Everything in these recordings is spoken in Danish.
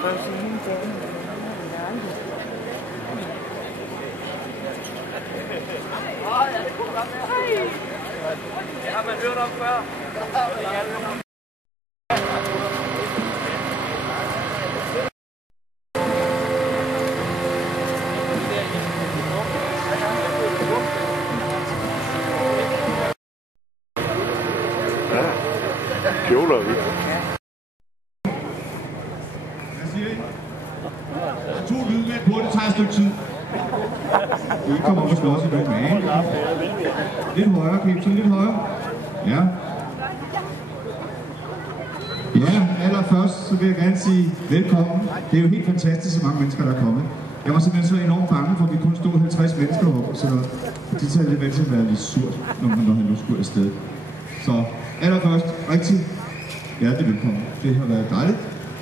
Det har man hørt om før. Kjoler vi. Hvad siger I? Der er 2 lydmænd på, det tager et stykke tid. I kommer måske også i nogle af. Lidt højere, Kim, så lidt højere. Ja. Ja, allerførst så vil jeg gerne sige velkommen. Det er jo helt fantastisk, så mange mennesker, der er kommet. Jeg var simpelthen så enormt bange for, at vi kun stod 50 mennesker heroppe, så det tager lidt væk til at være lidt surt, når han nu skulle afsted. Så allerførst, rigtig hjertelig velkommen. Det har været dejligt.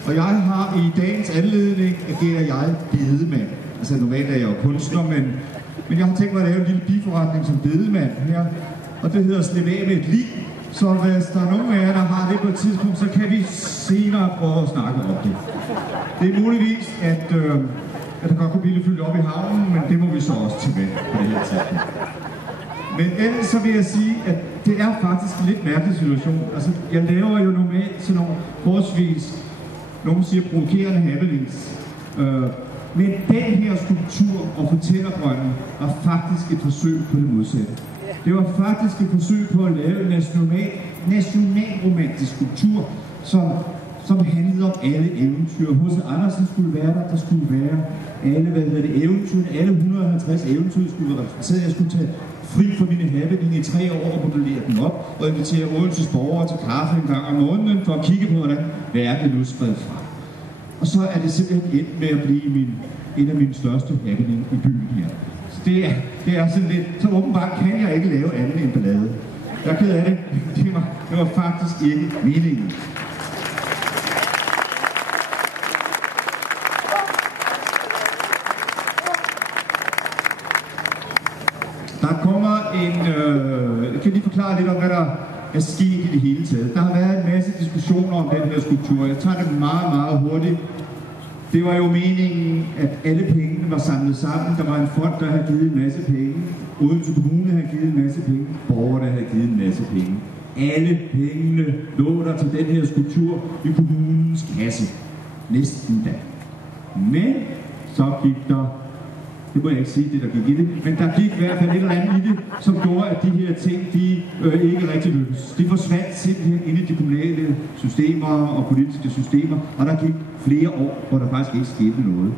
Og jeg har i dagens anledning, agerer jeg bedemand. Altså normalt er jeg jo kunstner, men jeg har tænkt mig at lave en lille biforretning som bedemand her. Og det hedder Slip af med et lig. Så hvis der er nogen af jer, der har det på et tidspunkt, så kan vi senere prøve at snakke om det. Det er muligvis, at der godt kunne blive fyldt op i havnen, men det må vi så også til med på det her tidspunkt. Men ellers så vil jeg sige, at det er faktisk en lidt mærkelig situation. Altså, jeg laver jo normalt sådan nogle forholdsvis, nogen siger provokerende happenings. Men den her skulptur og fortællerbrønden var faktisk et forsøg på det modsatte. Det var faktisk et forsøg på at lave en nationalromantisk skulptur, som handlede om alle eventyr. H.C. Andersen skulle være der skulle være alle, eventyr, alle 150 eventyr skulle være repræsenteret. Jeg skulle tage fri for mine happening i 3 år og modellere dem op og invitere Odenses borgere til kaffe en gang om måneden for at kigge på, hvordan værket nu spred fra. Og så er det simpelthen endt med at blive en af mine største happening i byen her. Så det er sådan lidt, så åbenbart kan jeg ikke lave andet end ballade. Jeg er ked af det. Det var faktisk ikke meningen. Der kommer jeg kan lige forklare lidt om, hvad der er sket i det hele taget. Der har været en masse diskussioner om den her skulptur. Jeg tager det meget, meget hurtigt. Det var jo meningen, at alle pengene var samlet sammen. Der var en fond, der havde givet en masse penge. Odense Kommune havde givet en masse penge. Borgerne havde givet en masse penge. Alle pengene lå der til den her skulptur i kommunens kasse. Næsten da. Men så gik der, det må jeg ikke sige, det der gik i det, men der gik i hvert fald et eller andet i det, som gjorde, at de her ting, de ikke rigtig lykkedes. De forsvandt simpelthen ind i de kommunale systemer og politiske systemer, og der gik flere år, hvor der faktisk ikke skete noget.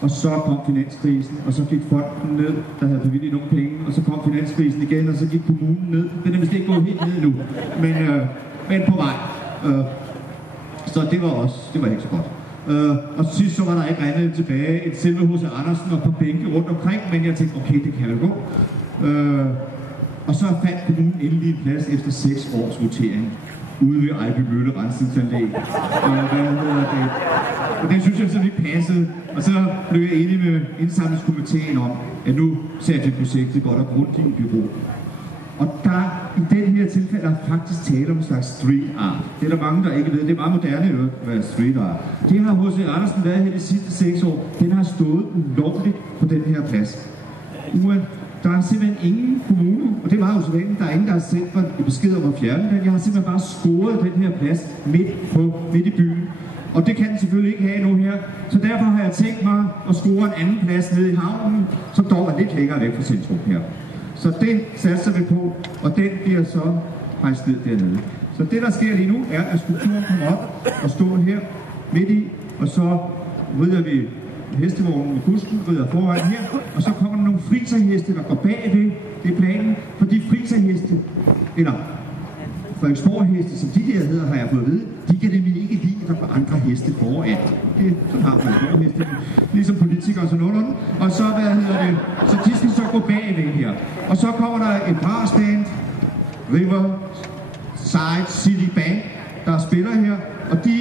Og så kom finanskrisen, og så gik fonden ned, der havde bevilget nogle penge, og så kom finanskrisen igen, og så gik kommunen ned. Den er vist ikke gået helt ned nu, men på vej. Så det var ikke så godt. Og sidst så var der ikke andet tilbage end selve H.C. Andersen og på bænke rundt omkring, men jeg tænkte, okay, det kan vel gå. Og så fandt kommunen endelig en plads efter 6 års votering ude ved Ejby Mølle Rensningsanlæg. Og det synes jeg sådan ikke passede. Og så blev jeg enig med indsamlingskomiteen om, at nu satte det projektet godt og grundigt i byrå. Og der i den her tilfælde er faktisk tale om en slags street art. Det er der mange, der ikke ved. Det er meget moderne at være street art. Det har H.C. Andersen været her de sidste 6 år. Den har stået ulovligt på den her plads. Der er simpelthen ingen kommune, og det er meget usædvanligt, der er ingen, der har sendt mig besked om at fjerne den. Jeg har simpelthen bare scoret den her plads midt i byen. Og det kan den selvfølgelig ikke have nu her. Så derfor har jeg tænkt mig at score en anden plads nede i havnen, som dog er lidt længere væk fra centrum her. Så det satser vi på, og den bliver så rejst ned dernede. Så det, der sker lige nu, er, at skulpturen kommer op og står her midt i, og så rider vi hestevognen med busken, rider foran her, og så kommer der nogle friserheste, der går bagved. Det er planen, for de friserheste, eller Frederiksborg-heste, som de der hedder, har jeg fået at vide, de kan nemlig ikke lide, at der går andre heste foran. Sådan har Frederiksborg-heste, ligesom politikere og sådan noget. Og så, så de skal så gå bagved her. Og så kommer der et brassband, Riverside City Band, der spiller her, og de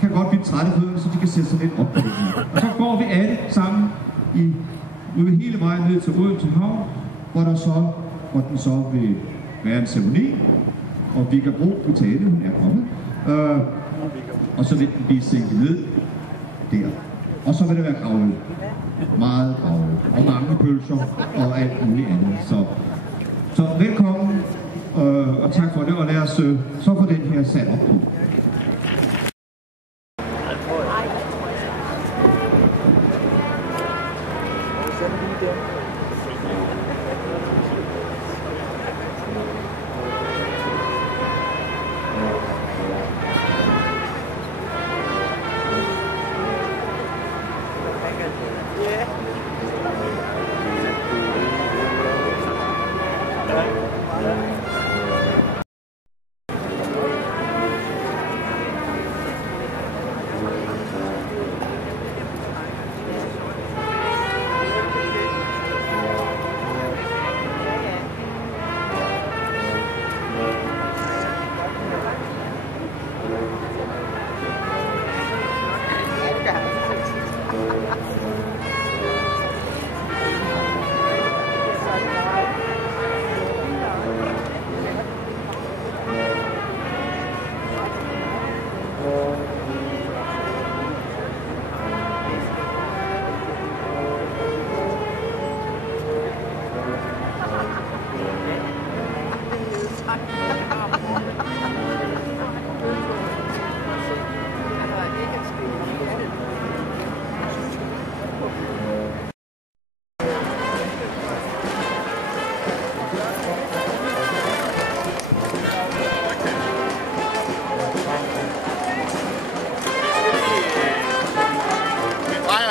kan godt blive trætte fødder, så de kan sætte sig lidt op på det her. Og så går vi alle sammen ude hele vejen ned til Odense Havn, hvor den så vil være en ceremoni, og vi kan bruge på tale, hun er kommet. Og så vil den blive sænket ned der. Og så vil der være gravøl. Meget gravøl. Og mange pølser og alt muligt andet. Så velkommen, og tak for det, og lad os så få den her sat op på.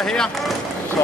Her. Så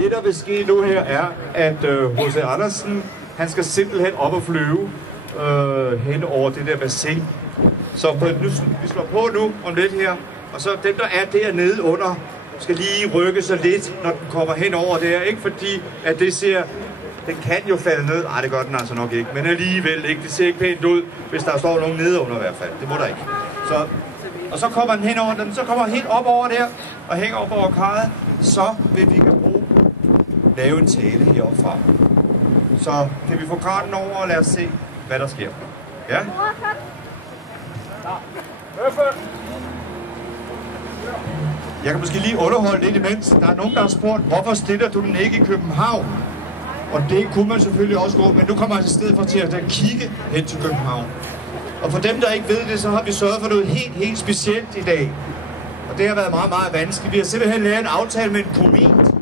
Det, der vil ske nu her, er, at H.C. Andersen, han skal simpelthen op og flyve hen over det der bassin. Så vi slår på nu om lidt her, og så dem, der er dernede under, skal lige rykke sig lidt, når den kommer hen over der. Ikke fordi, at det ser... Den kan jo falde ned. Nej, det gør den altså nok ikke. Men alligevel ikke. Det ser ikke pænt ud, hvis der står nogen nede under i hvert fald. Det må der ikke. Og så kommer den hen over den. Så kommer den helt op over der og hænger op over karret. Så vil vi lave en tale heroppe fra. Så kan vi få kranen over og lad os se, hvad der sker. Ja? Jeg kan måske lige underholde lidt imens. Der er nogen, der har spurgt, hvorfor stiller du den ikke i København? Og det kunne man selvfølgelig også gå, men nu kommer jeg i stedet for til at kigge hen til København. Og for dem, der ikke ved det, så har vi sørget for noget helt specielt i dag. Og det har været meget, meget vanskeligt. Vi har simpelthen lavet en aftale med en komet.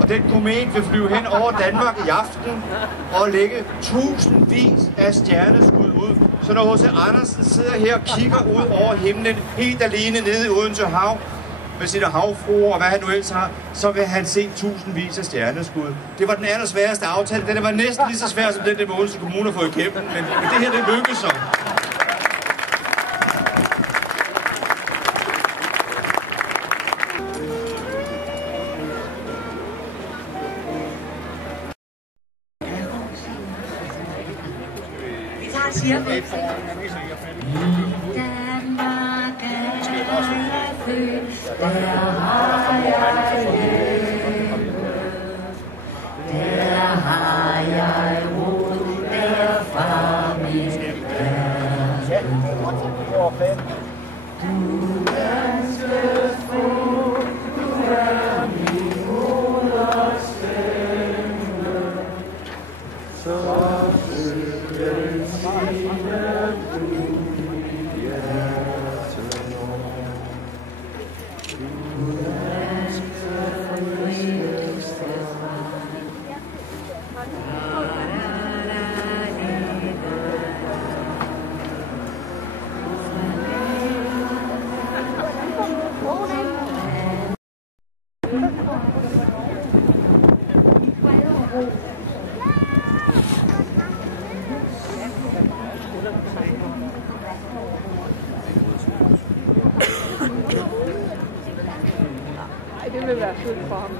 Og den komet vil flyve hen over Danmark i aften og lægge tusindvis af stjerneskud ud. Så når H.C. Andersen sidder her og kigger ud over himlen, helt alene nede i Odense Hav, med sine havfruer og hvad han nu ellers har, så vil han se tusindvis af stjerneskud. Det var den allersværeste aftale. Den var næsten lige så svær som den, der Odense Kommune har fået igennem. Men det her, det lykkedes så. Danmark er født, der har jeg levet, der har jeg roet, der fra mit hjerte. Du danske få, du er min moders stemme, så den sine du. Det vil være fedt for ham.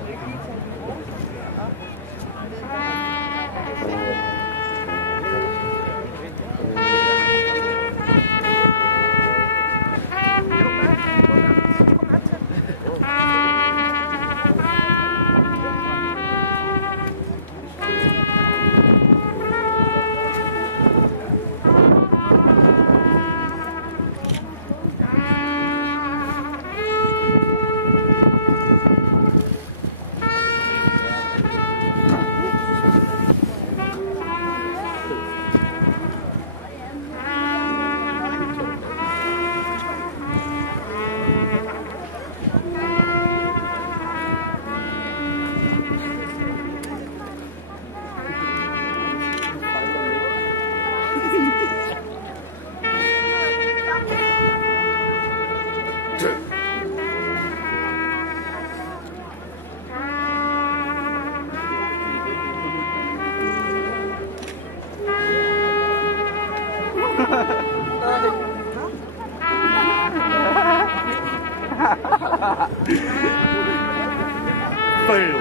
Fail.